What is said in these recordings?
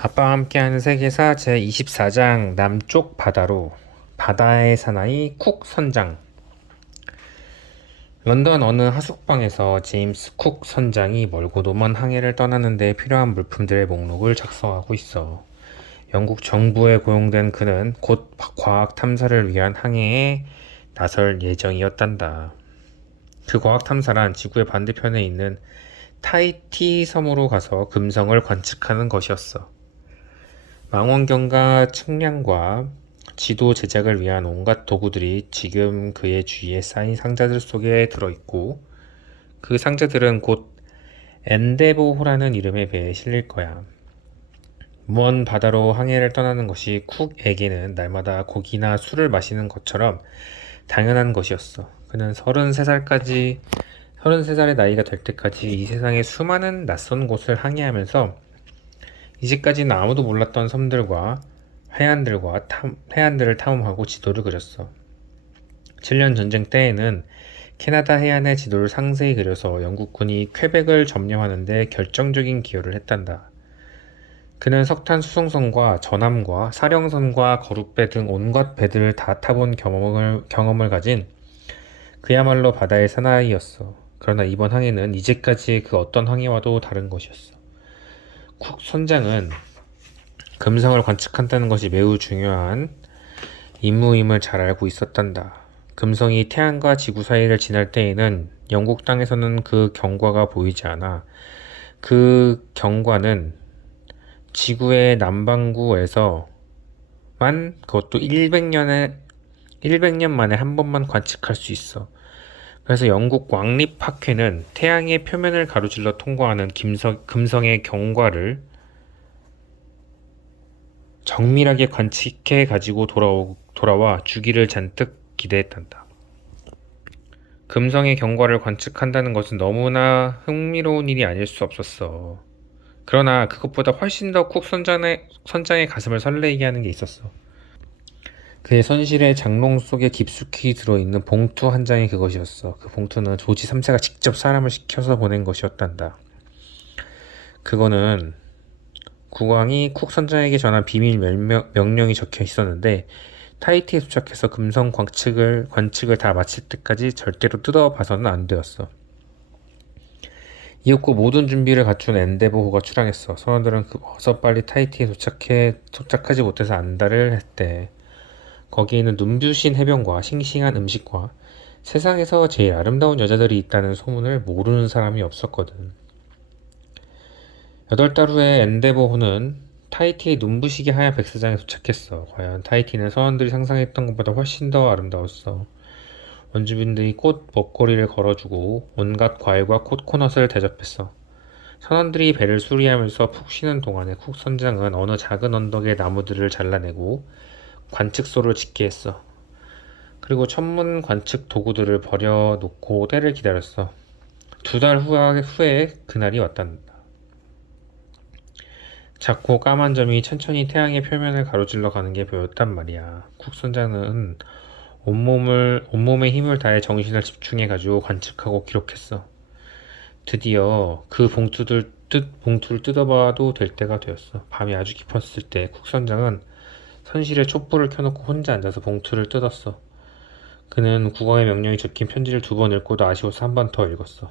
아빠와 함께하는 세계사 제24장 남쪽 바다로 바다의 사나이 쿡 선장. 런던 어느 하숙방에서 제임스 쿡 선장이 멀고도 먼 항해를 떠나는 데 필요한 물품들의 목록을 작성하고 있어. 영국 정부에 고용된 그는 곧 과학 탐사를 위한 항해에 나설 예정이었단다. 그 과학 탐사란 지구의 반대편에 있는 타히티 섬으로 가서 금성을 관측하는 것이었어. 망원경과 측량과 지도 제작을 위한 온갖 도구들이 지금 그의 주위에 쌓인 상자들 속에 들어있고, 그 상자들은 곧 엔데보호라는 이름의 배에 실릴 거야. 먼 바다로 항해를 떠나는 것이 쿡에게는 날마다 고기나 술을 마시는 것처럼 당연한 것이었어. 그는 33살의 나이가 될 때까지 이 세상의 수많은 낯선 곳을 항해하면서 이제까지는 아무도 몰랐던 섬들과 해안들을 탐험하고 지도를 그렸어. 7년 전쟁 때에는 캐나다 해안의 지도를 상세히 그려서 영국군이 퀘벡을 점령하는데 결정적인 기여를 했단다. 그는 석탄 수송선과 전함과 사령선과 거룻배 등 온갖 배들을 다 타본 경험을 가진 그야말로 바다의 사나이였어. 그러나 이번 항해는 이제까지 그 어떤 항해와도 다른 것이었어. 쿡 선장은 금성을 관측한다는 것이 매우 중요한 임무임을 잘 알고 있었단다. 금성이 태양과 지구 사이를 지날 때에는 영국 땅에서는 그 경과가 보이지 않아. 그 경과는 지구의 남반구에서만, 그것도 100년 만에 한 번만 관측할 수 있어. 그래서 영국 왕립학회는 태양의 표면을 가로질러 통과하는 금성의 경과를 정밀하게 관측해 가지고 돌아와 주기를 잔뜩 기대했단다. 금성의 경과를 관측한다는 것은 너무나 흥미로운 일이 아닐 수 없었어. 그러나 그것보다 훨씬 더 쿡 선장의 가슴을 설레게 하는 게 있었어. 그의 손실의 장롱 속에 깊숙이 들어있는 봉투 한 장이 그것이었어. 그 봉투는 조지 3세가 직접 사람을 시켜서 보낸 것이었단다. 그거는 국왕이 쿡 선장에게 전한 비밀 명령이 적혀 있었는데, 타히티에 도착해서 금성 관측을 다 마칠 때까지 절대로 뜯어봐서는 안 되었어. 이윽고 모든 준비를 갖춘 엔데보호가 출항했어. 선원들은 어서 빨리 타히티에 도착하지 못해서 안달을 했대. 거기에는 눈부신 해변과 싱싱한 음식과 세상에서 제일 아름다운 여자들이 있다는 소문을 모르는 사람이 없었거든. 8달 후에 엔데보호는 타히티의 눈부시게 하얀 백사장에 도착했어. 과연 타히티는 선원들이 상상했던 것보다 훨씬 더 아름다웠어. 원주민들이 꽃 먹거리를 걸어주고 온갖 과일과 코코넛을 대접했어. 선원들이 배를 수리하면서 푹 쉬는 동안에 쿡 선장은 어느 작은 언덕의 나무들을 잘라내고 관측소를 짓게 했어. 그리고 천문 관측 도구들을 버려놓고 때를 기다렸어. 2달 후에 그날이 왔단다. 작고 까만 점이 천천히 태양의 표면을 가로질러 가는 게 보였단 말이야. 쿡 선장은 온몸의 힘을 다해 정신을 집중해가지고 관측하고 기록했어. 드디어 그 봉투를 뜯어봐도 될 때가 되었어. 밤이 아주 깊었을 때 쿡 선장은 선실에 촛불을 켜놓고 혼자 앉아서 봉투를 뜯었어. 그는 국왕의 명령이 적힌 편지를 2번 읽고도 아쉬워서 한 번 더 읽었어.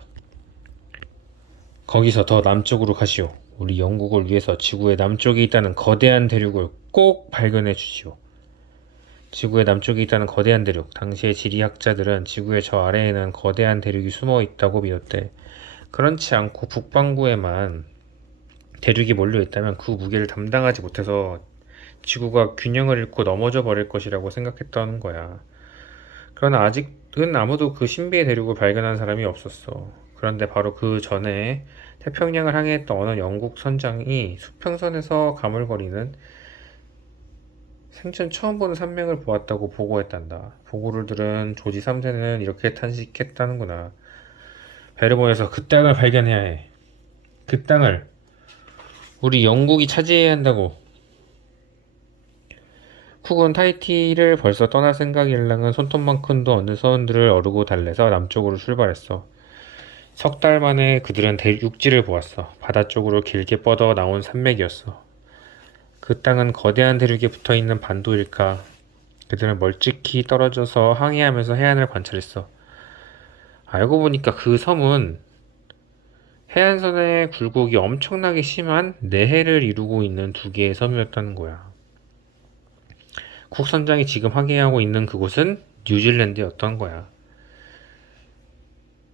거기서 더 남쪽으로 가시오. 우리 영국을 위해서 지구의 남쪽에 있다는 거대한 대륙을 꼭 발견해 주시오. 지구의 남쪽에 있다는 거대한 대륙. 당시의 지리학자들은 지구의 저 아래에는 거대한 대륙이 숨어 있다고 믿었대. 그렇지 않고 북반구에만 대륙이 몰려 있다면 그 무게를 담당하지 못해서 지구가 균형을 잃고 넘어져 버릴 것이라고 생각했던 거야. 그러나 아직은 아무도 그 신비의 대륙을 발견한 사람이 없었어. 그런데 바로 그 전에 태평양을 항해했던 어느 영국 선장이 수평선에서 가물거리는 생전 처음 보는 산맥을 보았다고 보고했단다. 보고를 들은 조지 3세는 이렇게 탄식했다는구나. 배를 보내서 그 땅을 발견해야 해. 그 땅을 우리 영국이 차지해야 한다고. 쿡은 타히티를 벌써 떠날 생각일랑은 손톱만큼도 없는 선원들을 어르고 달래서 남쪽으로 출발했어. 3달 만에 그들은 육지를 보았어. 바다 쪽으로 길게 뻗어 나온 산맥이었어. 그 땅은 거대한 대륙에 붙어있는 반도일까? 그들은 멀찍이 떨어져서 항해하면서 해안을 관찰했어. 알고 보니까 그 섬은 해안선의 굴곡이 엄청나게 심한 내해를 이루고 있는 두 개의 섬이었다는 거야. 쿡 선장이 지금 항해하고 있는 그곳은 뉴질랜드였던 거야.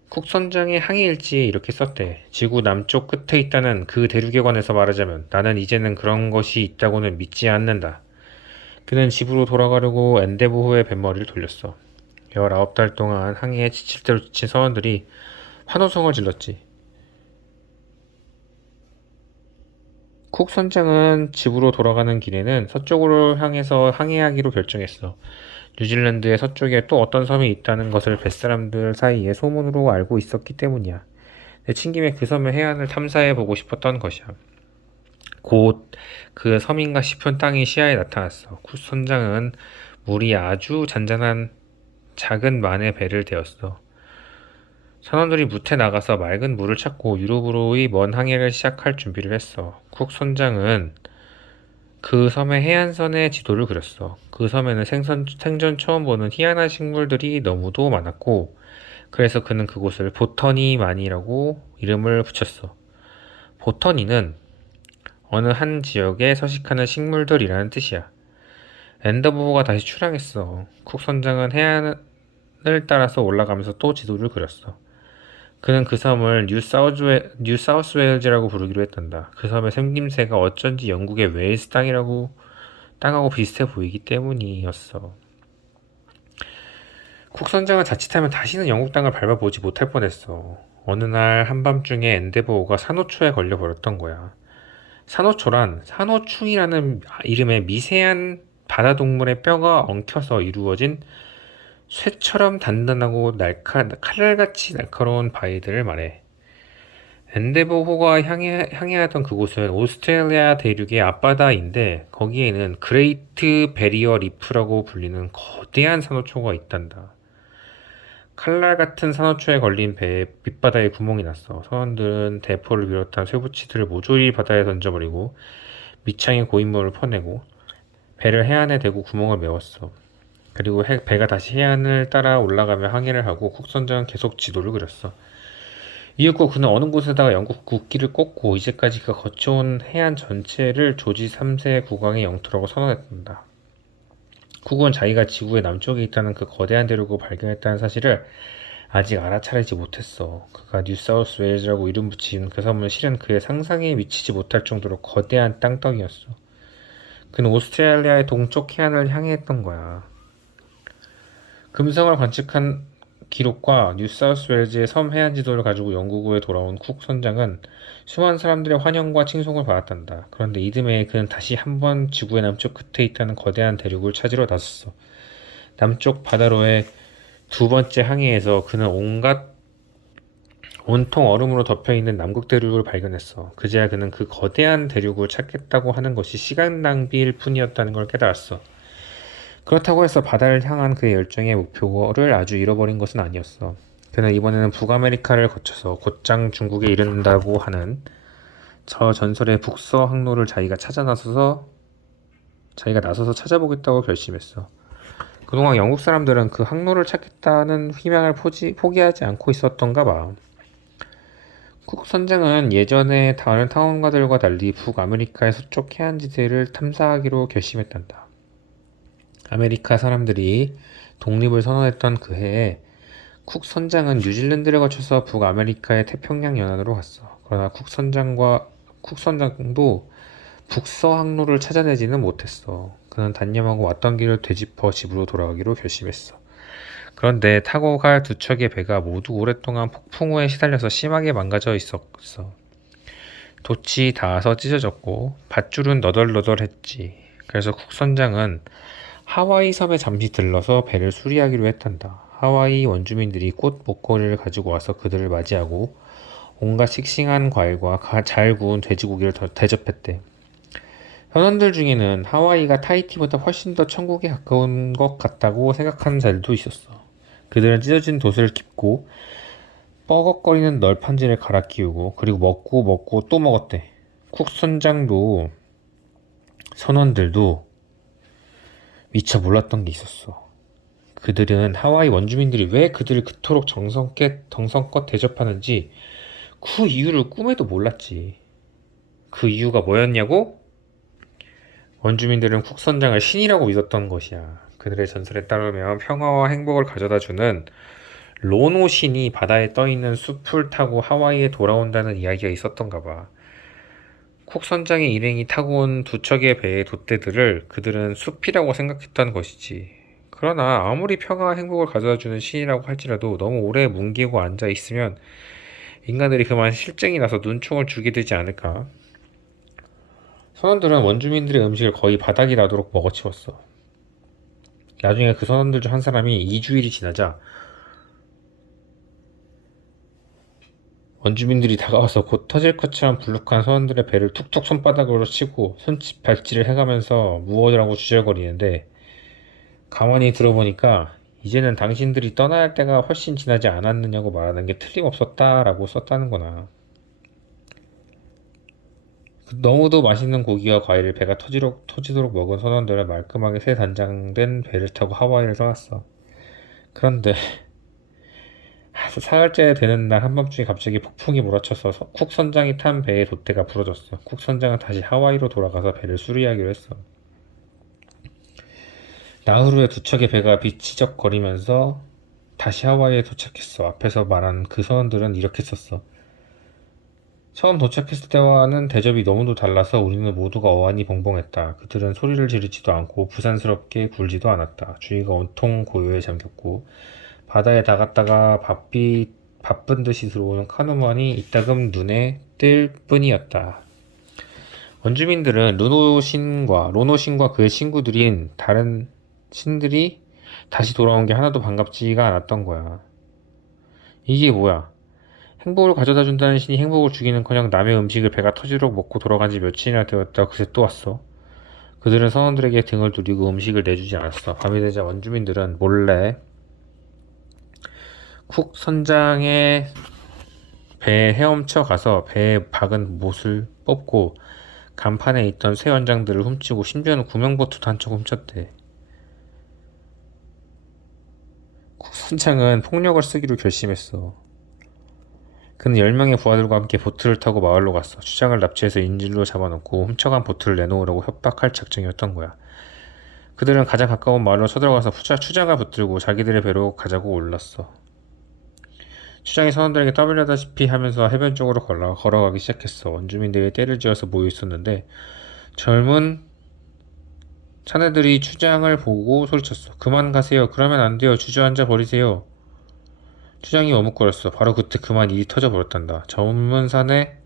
쿡 선장의 항해 일지에 이렇게 썼대. 지구 남쪽 끝에 있다는 그 대륙에 관해서 말하자면 나는 이제는 그런 것이 있다고는 믿지 않는다. 그는 집으로 돌아가려고 엔데보호의 뱃머리를 돌렸어. 19달 동안 항해에 지칠 대로 지친 선원들이 환호성을 질렀지. 쿡 선장은 집으로 돌아가는 길에는 서쪽으로 향해서 항해하기로 결정했어. 뉴질랜드의 서쪽에 또 어떤 섬이 있다는 것을 뱃사람들 사이에 소문으로 알고 있었기 때문이야. 내친 김에 그 섬의 해안을 탐사해 보고 싶었던 것이야. 곧 그 섬인가 싶은 땅이 시야에 나타났어. 쿡 선장은 물이 아주 잔잔한 작은 만의 배를 대었어. 선원들이 무태 나가서 맑은 물을 찾고 유럽으로의 먼 항해를 시작할 준비를 했어. 쿡 선장은 그 섬의 해안선의 지도를 그렸어. 그 섬에는 생전 처음 보는 희한한 식물들이 너무도 많았고, 그래서 그는 그곳을 보터니만이라고 이름을 붙였어. 보터니는 어느 한 지역에 서식하는 식물들이라는 뜻이야. 엔더보호가 다시 출항했어. 쿡 선장은 해안을 따라서 올라가면서 또 지도를 그렸어. 그는 그 섬을 뉴사우스웨일즈라고 부르기로 했단다. 그 섬의 생김새가 어쩐지 영국의 웨일스 땅하고 비슷해 보이기 때문이었어. 쿡 선장은 자칫하면 다시는 영국 땅을 밟아보지 못할 뻔했어. 어느 날 한밤중에 엔데버호가 산호초에 걸려버렸던 거야. 산호충이라는 이름의 미세한 바다동물의 뼈가 엉켜서 이루어진 쇠처럼 단단하고 칼날같이 날카로운 바위들을 말해. 엔데버호가 향해하던 그곳은 오스트레일리아 대륙의 앞바다인데 거기에는 그레이트 베리어 리프라고 불리는 거대한 산호초가 있단다. 칼날 같은 산호초에 걸린 배에 밑바다에 구멍이 났어. 선원들은 대포를 비롯한 쇠붙이들을 모조리 바다에 던져버리고 밑창에 고인물을 퍼내고 배를 해안에 대고 구멍을 메웠어. 그리고 배가 다시 해안을 따라 올라가며 항해를 하고 쿡 선장은 계속 지도를 그렸어. 이윽고 그는 어느 곳에다가 영국 국기를 꽂고 이제까지 그가 거쳐온 해안 전체를 조지 3세 국왕의 영토라고 선언했단다. 쿡은 자기가 지구의 남쪽에 있다는 그 거대한 대륙을 발견했다는 사실을 아직 알아차리지 못했어. 그가 뉴사우스 웨일즈라고 이름 붙인 그 섬은 실은 그의 상상에 미치지 못할 정도로 거대한 땅덩이였어. 그는 오스트레일리아의 동쪽 해안을 향해했던 거야. 금성을 관측한 기록과 뉴사우스웨일즈의 섬 해안 지도를 가지고 영국에 돌아온 쿡 선장은 수많은 사람들의 환영과 칭송을 받았단다. 그런데 이듬해 그는 다시 한번 지구의 남쪽 끝에 있다는 거대한 대륙을 찾으러 나섰어. 남쪽 바다로의 두 번째 항해에서 그는 온통 얼음으로 덮여있는 남극 대륙을 발견했어. 그제야 그는 그 거대한 대륙을 찾겠다고 하는 것이 시간 낭비일 뿐이었다는 걸 깨달았어. 그렇다고 해서 바다를 향한 그의 열정의 목표를 아주 잃어버린 것은 아니었어. 그는 이번에는 북아메리카를 거쳐서 곧장 중국에 이른다고 하는 저 전설의 북서 항로를 자기가 나서서 찾아보겠다고 결심했어. 그동안 영국 사람들은 그 항로를 찾겠다는 희망을 포기하지 않고 있었던가 봐. 쿡 선장은 예전에 다른 탐험가들과 달리 북아메리카의 서쪽 해안지대를 탐사하기로 결심했단다. 아메리카 사람들이 독립을 선언했던 그 해에 쿡 선장은 뉴질랜드를 거쳐서 북아메리카의 태평양 연안으로 갔어. 그러나 쿡 선장도 북서 항로를 찾아내지는 못했어. 그는 단념하고 왔던 길을 되짚어 집으로 돌아가기로 결심했어. 그런데 타고 갈 두 척의 배가 모두 오랫동안 폭풍우에 시달려서 심하게 망가져 있었어. 돛이 닿아서 찢어졌고 밧줄은 너덜너덜했지. 그래서 쿡 선장은 하와이 섬에 잠시 들러서 배를 수리하기로 했단다. 하와이 원주민들이 꽃 목걸이를 가지고 와서 그들을 맞이하고 온갖 싱싱한 과일과 잘 구운 돼지고기를 대접했대. 현원들 중에는 하와이가 타히티보다 훨씬 더 천국에 가까운 것 같다고 생각하는 자들도 있었어. 그들은 찢어진 돛을 깁고 뻐걱거리는 널판지를 갈아 끼우고 그리고 먹고 또 먹었대. 쿡 선장도 선원들도 미처 몰랐던 게 있었어. 그들은 하와이 원주민들이 왜 그들을 그토록 정성껏 대접하는지 그 이유를 꿈에도 몰랐지. 그 이유가 뭐였냐고? 원주민들은 쿡 선장을 신이라고 믿었던 것이야. 그들의 전설에 따르면 평화와 행복을 가져다주는 로노 신이 바다에 떠있는 숲을 타고 하와이에 돌아온다는 이야기가 있었던가 봐. 쿡 선장의 일행이 타고 온 두 척의 배의 돛대들을 그들은 숲이라고 생각했던 것이지. 그러나 아무리 평화와 행복을 가져다주는 신이라고 할지라도 너무 오래 뭉개고 앉아 있으면 인간들이 그만 실증이 나서 눈총을 주게 되지 않을까? 선원들은 원주민들의 음식을 거의 바닥이 나도록 먹어치웠어. 나중에 그 선원들 중 한 사람이 2주일이 지나자 원주민들이 다가와서 곧 터질 것처럼 불룩한 선원들의 배를 툭툭 손바닥으로 치고 손짓 발짓을 해가면서 무엇이라고 주절거리는데 가만히 들어보니까 이제는 당신들이 떠나야 할 때가 훨씬 지나지 않았느냐고 말하는 게 틀림없었다라고 썼다는 거나. 너무도 맛있는 고기와 과일을 배가 터지도록 먹은 선원들은 말끔하게 새 단장된 배를 타고 하와이를 떠났어. 그런데 사흘째 되는 날 한밤중에 갑자기 폭풍이 몰아쳐서 쿡 선장이 탄 배의 돛대가 부러졌어. 쿡 선장은 다시 하와이로 돌아가서 배를 수리하기로 했어. 나흘 후에 두 척의 배가 비치적거리면서 다시 하와이에 도착했어. 앞에서 말한 그 선원들은 이렇게 썼어. 처음 도착했을 때와는 대접이 너무도 달라서 우리는 모두가 어안이 벙벙했다. 그들은 소리를 지르지도 않고 부산스럽게 굴지도 않았다. 주위가 온통 고요에 잠겼고 바다에 나갔다가 바쁜 듯이 들어오는 카누만이 이따금 눈에 띌 뿐이었다. 원주민들은 로노신과 그의 친구들인 다른 신들이 다시 돌아온 게 하나도 반갑지가 않았던 거야. 이게 뭐야? 행복을 가져다 준다는 신이 행복을 주기는커녕 남의 음식을 배가 터지도록 먹고 돌아간 지 며칠이나 되었다. 그새 또 왔어. 그들은 선원들에게 등을 두리고 음식을 내주지 않았어. 밤이 되자 원주민들은 몰래 쿡 선장의 배에 헤엄쳐 가서 배에 박은 못을 뽑고 간판에 있던 새 연장들을 훔치고 심지어는 구명보트도 한 척 훔쳤대. 쿡 선장은 폭력을 쓰기로 결심했어. 그는 10명의 부하들과 함께 보트를 타고 마을로 갔어. 추장을 납치해서 인질로 잡아놓고 훔쳐간 보트를 내놓으라고 협박할 작정이었던 거야. 그들은 가장 가까운 마을로 쳐들어가서 추장을 붙들고 자기들의 배로 가자고 올랐어. 추장이 선원들에게 떠밀려다시피 하면서 해변 쪽으로 걸어가기 시작했어. 원주민들이 떼를 지어서 모여 있었는데 젊은 사내들이 추장을 보고 소리쳤어. 그만 가세요. 그러면 안 돼요. 주저앉아 버리세요. 추장이 머뭇거렸어. 바로 그때 그만 일이 터져버렸단다. 젊은 사내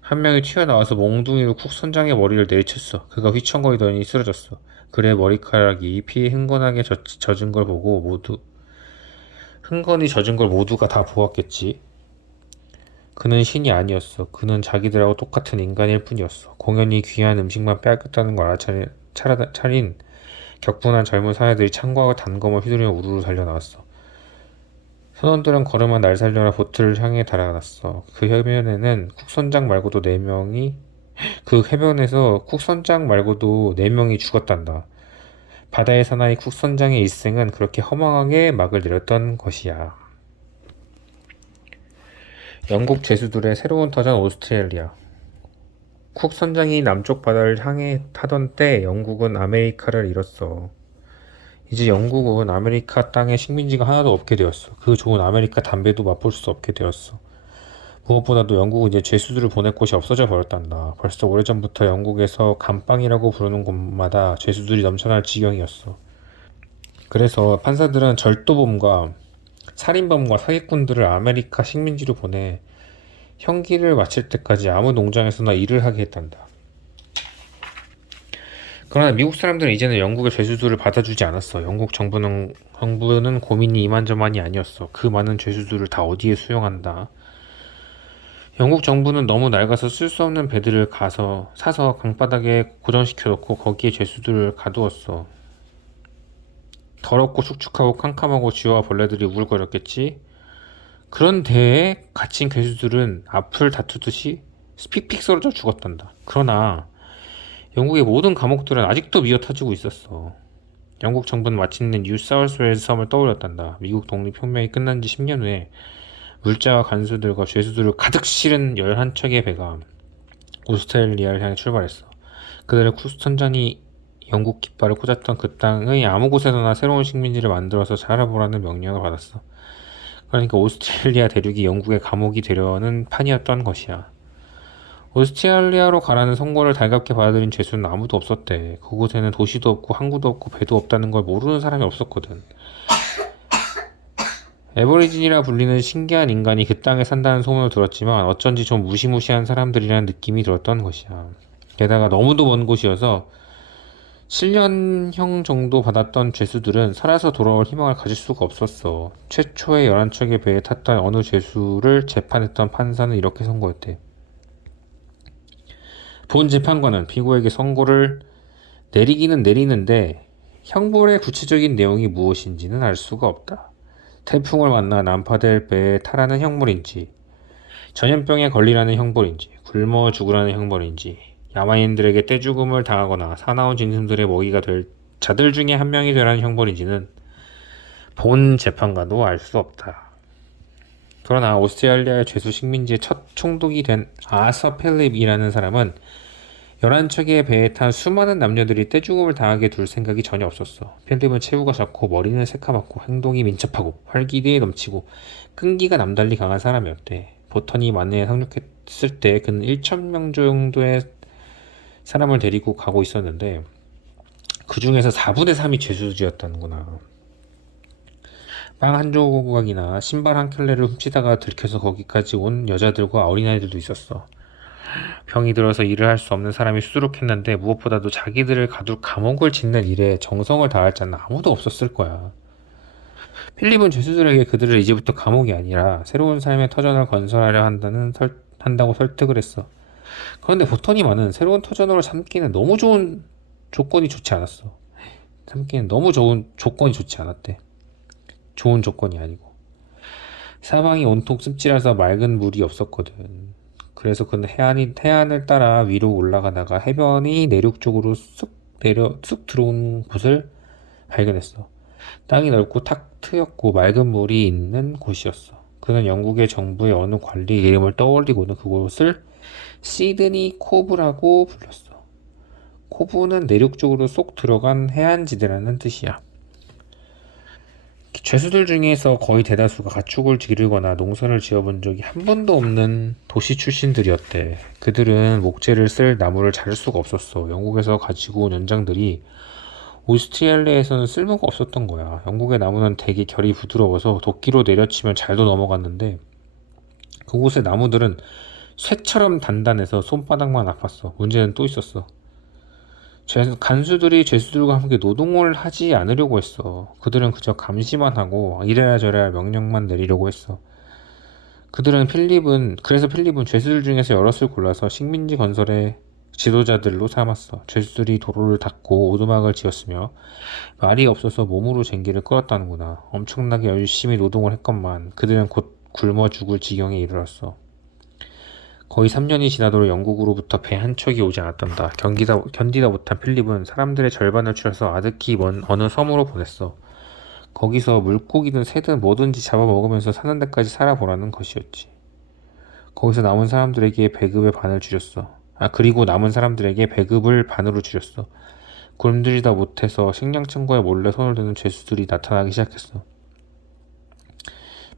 한 명이 튀어나와서 몽둥이로 쿡 선장의 머리를 내리쳤어. 그가 휘청거리더니 쓰러졌어. 그의 머리카락이 피에 흥건히 젖은 걸 모두가 다 보았겠지. 그는 신이 아니었어. 그는 자기들하고 똑같은 인간일 뿐이었어. 공연히 귀한 음식만 빼앗겼다는 걸 알아차린 격분한 젊은 사내들이 창과와 단검을 휘두르며 우르르 달려나왔어. 선원들은 걸음만 날 살려라 보트를 향해 달아났어. 그 해변에서 쿡 선장 말고도 4명이 죽었단다. 바다의 사나이 쿡 선장의 일생은 그렇게 허망하게 막을 내렸던 것이야. 영국 죄수들의 새로운 터전 오스트레일리아. 쿡 선장이 남쪽 바다를 향해 타던 때 영국은 아메리카를 잃었어. 이제 영국은 아메리카 땅에 식민지가 하나도 없게 되었어. 그 좋은 아메리카 담배도 맛볼 수 없게 되었어. 무엇보다도 영국은 이제 죄수들을 보낼 곳이 없어져 버렸단다. 벌써 오래전부터 영국에서 감방이라고 부르는 곳마다 죄수들이 넘쳐날 지경이었어. 그래서 판사들은 절도범과 살인범과 사기꾼들을 아메리카 식민지로 보내 형기를 마칠 때까지 아무 농장에서나 일을 하게 했단다. 그러나 미국 사람들은 이제는 영국의 죄수들을 받아주지 않았어. 영국 정부는 고민이 이만저만이 아니었어. 그 많은 죄수들을 다 어디에 수용한다. 영국 정부는 너무 낡아서 쓸 수 없는 배들을 사서 강바닥에 고정시켜놓고 거기에 죄수들을 가두었어. 더럽고 축축하고 캄캄하고 쥐와 벌레들이 우글거렸겠지. 그런데 갇힌 죄수들은 앞을 다투듯이 픽픽 쓰러져 죽었단다. 그러나 영국의 모든 감옥들은 아직도 미어 터지고 있었어. 영국 정부는 마침내 뉴 사우스웨일스 섬을 떠올렸단다. 미국 독립혁명이 끝난 지 10년 후에 물자와 간수들과 죄수들을 가득 실은 11척의 배가 오스트레일리아를 향해 출발했어. 그들의 선전이 영국 깃발을 꽂았던 그 땅의 아무 곳에서나 새로운 식민지를 만들어서 살아보라는 명령을 받았어. 그러니까 오스트레일리아 대륙이 영국의 감옥이 되려는 판이었던 것이야. 오스트레일리아로 가라는 선고를 달갑게 받아들인 죄수는 아무도 없었대. 그곳에는 도시도 없고 항구도 없고 배도 없다는 걸 모르는 사람이 없었거든. 에버리진이라 불리는 신기한 인간이 그 땅에 산다는 소문을 들었지만 어쩐지 좀 무시무시한 사람들이라는 느낌이 들었던 것이야. 게다가 너무도 먼 곳이어서 7년형 정도 받았던 죄수들은 살아서 돌아올 희망을 가질 수가 없었어. 최초의 11척의 배에 탔던 어느 죄수를 재판했던 판사는 이렇게 선고했대. 본 재판관은 피고에게 선고를 내리기는 내리는데 형벌의 구체적인 내용이 무엇인지는 알 수가 없다. 태풍을 만나 난파될 배에 타라는 형벌인지, 전염병에 걸리라는 형벌인지, 굶어 죽으라는 형벌인지, 야만인들에게 떼죽음을 당하거나 사나운 짐승들의 먹이가 될 자들 중에 한 명이 되라는 형벌인지는 본 재판관도 알 수 없다. 그러나 오스트레일리아의 죄수 식민지의 첫 총독이 된 아서 필립이라는 사람은 11척의 배에 탄 수많은 남녀들이 떼죽음을 당하게 둘 생각이 전혀 없었어. 필립은 체구가 작고 머리는 새카맣고 행동이 민첩하고 활기에 넘치고 끈기가 남달리 강한 사람이었대. 보턴이 만내에 상륙했을 때 그는 1,000명 정도의 사람을 데리고 가고 있었는데 그 중에서 4분의 3이 죄수지였다는구나. 빵 한 조각이나 신발 한 켤레를 훔치다가 들켜서 거기까지 온 여자들과 어린아이들도 있었어. 병이 들어서 일을 할 수 없는 사람이 수두룩했는데 무엇보다도 자기들을 가둘 감옥을 짓는 일에 정성을 다할 자는 아무도 없었을 거야. 필립은 죄수들에게 그들을 이제부터 감옥이 아니라 새로운 삶의 터전을 건설하려 한다고 설득을 했어. 그런데 보터니만은 새로운 터전으로 삼기는 너무 좋은 조건이 좋지 않았어. 삼기는 너무 좋은 조건이 좋지 않았대. 좋은 조건이 아니고. 사방이 온통 습지라서 맑은 물이 없었거든. 그래서 그는 해안을 따라 위로 올라가다가 해변이 내륙 쪽으로 쑥 들어온 곳을 발견했어. 땅이 넓고 탁 트였고 맑은 물이 있는 곳이었어. 그는 영국의 정부의 어느 관리 이름을 떠올리고는 그곳을 시드니 코브라고 불렀어. 코브는 내륙 쪽으로 쏙 들어간 해안지대라는 뜻이야. 죄수들 중에서 거의 대다수가 가축을 기르거나 농사를 지어본 적이 한 번도 없는 도시 출신들이었대. 그들은 목재를 쓸 나무를 자를 수가 없었어. 영국에서 가지고 온 연장들이 오스트레일리아에서는 쓸모가 없었던 거야. 영국의 나무는 되게 결이 부드러워서 도끼로 내려치면 잘도 넘어갔는데 그곳의 나무들은 쇠처럼 단단해서 손바닥만 아팠어. 문제는 또 있었어. 간수들이 죄수들과 함께 노동을 하지 않으려고 했어. 그들은 그저 감시만 하고 이래야 저래야 명령만 내리려고 했어. 그래서 필립은 죄수들 중에서 여럿을 골라서 식민지 건설의 지도자들로 삼았어. 죄수들이 도로를 닦고 오두막을 지었으며 말이 없어서 몸으로 쟁기를 끌었다는구나. 엄청나게 열심히 노동을 했건만 그들은 곧 굶어 죽을 지경에 이르렀어. 거의 3년이 지나도록 영국으로부터 배 한 척이 오지 않았단다. 견디다 못한 필립은 사람들의 절반을 추려서 아득히 먼 어느 섬으로 보냈어. 거기서 물고기든 새든 뭐든지 잡아먹으면서 사는 데까지 살아보라는 것이었지. 거기서 남은 사람들에게 배급의 반을 줄였어. 그리고 남은 사람들에게 배급을 반으로 줄였어. 굶주리다 못해서 식량 창고에 몰래 손을 드는 죄수들이 나타나기 시작했어.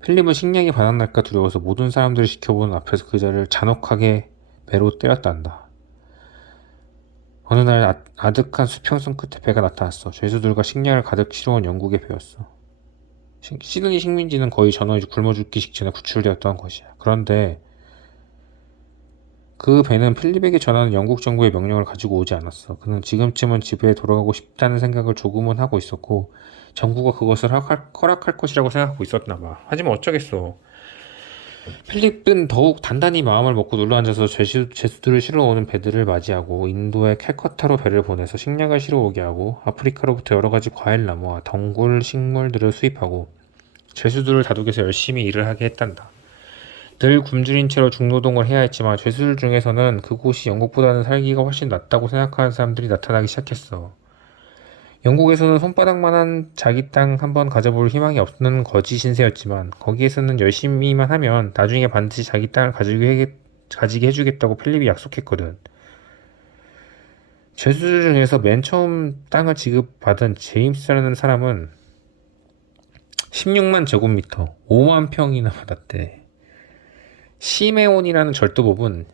필립은 식량이 바닥날까 두려워서 모든 사람들을 지켜보는 앞에서 그자를 잔혹하게 매로 때렸단다. 어느 날 아득한 수평선 끝에 배가 나타났어. 죄수들과 식량을 가득 실어온 영국의 배였어. 시드니 식민지는 거의 전원이 굶어 죽기 직전에 구출되었던 것이야. 그런데 그 배는 필립에게 전하는 영국 정부의 명령을 가지고 오지 않았어. 그는 지금쯤은 집에 돌아가고 싶다는 생각을 조금은 하고 있었고 정부가 그것을 허락할 것이라고 생각하고 있었나 봐. 하지만 어쩌겠어. 필립은 더욱 단단히 마음을 먹고 눌러앉아서 죄수들을 실어오는 배들을 맞이하고 인도의 캘커타로 배를 보내서 식량을 실어오게 하고 아프리카로부터 여러 가지 과일나무와 덩굴 식물들을 수입하고 죄수들을 다독여서 열심히 일을 하게 했단다. 늘 굶주린 채로 중노동을 해야 했지만 죄수들 중에서는 그곳이 영국보다는 살기가 훨씬 낫다고 생각하는 사람들이 나타나기 시작했어. 영국에서는 손바닥만한 자기 땅 한번 가져볼 희망이 없는 거지 신세였지만 거기에서는 열심히만 하면 나중에 반드시 자기 땅을 가지게 해주겠다고 필립이 약속했거든. 죄수들 중에서 맨 처음 땅을 지급받은 제임스라는 사람은 16만 제곱미터, 5만 평이나 받았대. 시메온이라는 절도법은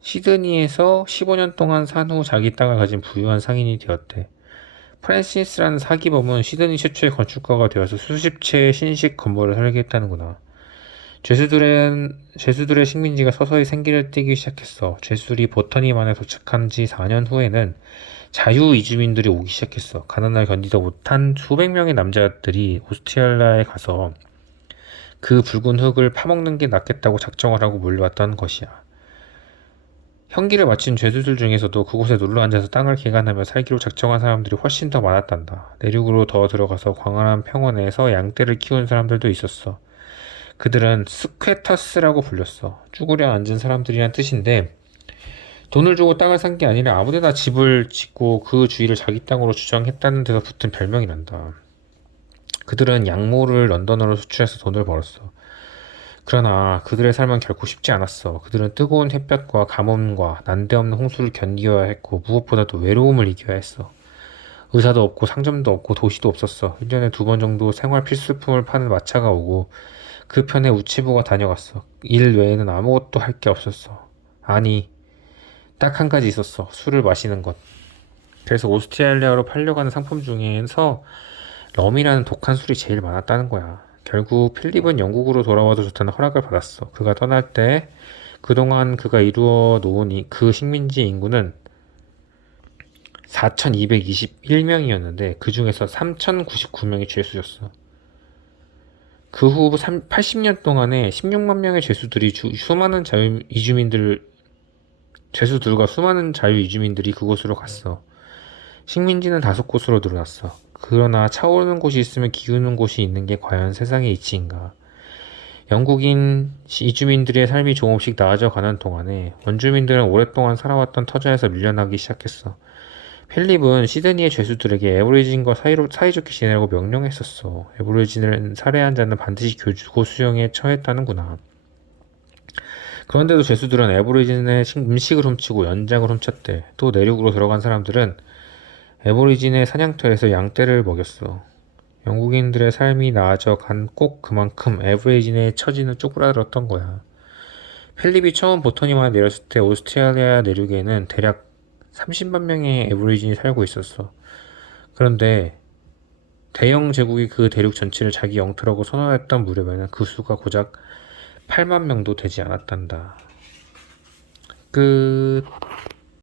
시드니에서 15년 동안 산 후 자기 땅을 가진 부유한 상인이 되었대. 프랜시스라는 사기범은 시드니 최초의 건축가가 되어서 수십 채의 신식 건물을 설계했다는구나. 죄수들의 식민지가 서서히 생기를 띠기 시작했어. 죄수들이 보터니만에 도착한 지 4년 후에는 자유 이주민들이 오기 시작했어. 가난을 견디다 못한 수백 명의 남자들이 오스트리아에 가서 그 붉은 흙을 파먹는 게 낫겠다고 작정을 하고 몰려왔던 것이야. 형기를 마친 죄수들 중에서도 그곳에 눌러 앉아서 땅을 개간하며 살기로 작정한 사람들이 훨씬 더 많았단다. 내륙으로 더 들어가서 광활한 평원에서 양떼를 키운 사람들도 있었어. 그들은 스퀘터스라고 불렸어. 쭈그려 앉은 사람들이란 뜻인데 돈을 주고 땅을 산 게 아니라 아무데나 집을 짓고 그 주위를 자기 땅으로 주장했다는 데서 붙은 별명이란다. 그들은 양모를 런던으로 수출해서 돈을 벌었어. 그러나 그들의 삶은 결코 쉽지 않았어. 그들은 뜨거운 햇볕과 가뭄과 난데없는 홍수를 견디어야 했고 무엇보다도 외로움을 이겨야 했어. 의사도 없고 상점도 없고 도시도 없었어. 1년에 2번 정도 생활 필수품을 파는 마차가 오고 그 편에 우체부가 다녀갔어. 일 외에는 아무것도 할 게 없었어. 아니, 딱 한 가지 있었어. 술을 마시는 것. 그래서 오스트레일리아로 팔려가는 상품 중에서 럼이라는 독한 술이 제일 많았다는 거야. 결국 필립은 영국으로 돌아와도 좋다는 허락을 받았어. 그가 떠날 때 그동안 그가 이루어 놓은 그 식민지 인구는 4,221명이었는데 그 중에서 3,099명이 죄수였어. 그 후 80년 동안에 16만 명의 죄수들과 수많은 자유 이주민들이 그곳으로 갔어. 식민지는 5곳으로 늘어났어. 그러나 차오르는 곳이 있으면 기우는 곳이 있는 게 과연 세상의 이치인가? 영국인 이주민들의 삶이 조금씩 나아져 가는 동안에 원주민들은 오랫동안 살아왔던 터전에서 밀려나기 시작했어. 필립은 시드니의 죄수들에게 애보리진과 사이좋게 지내라고 명령했었어. 애보리진을 살해한 자는 반드시 교주고 수용에 처했다는구나. 그런데도 죄수들은 애보리진의 음식을 훔치고 연장을 훔쳤대. 또 내륙으로 들어간 사람들은 애보리진의 사냥터에서 양떼를 먹였어. 영국인들의 삶이 나아져 간 꼭 그만큼 애보리진의 처지는 쪼그라들었던 거야. 필립이 처음 보터니만에 내렸을 때 오스트레일리아 내륙에는 대략 30만 명의 애보리진이 살고 있었어. 그런데 대영 제국이 그 대륙 전체를 자기 영토라고 선언했던 무렵에는 그 수가 고작 8만 명도 되지 않았단다. 끝.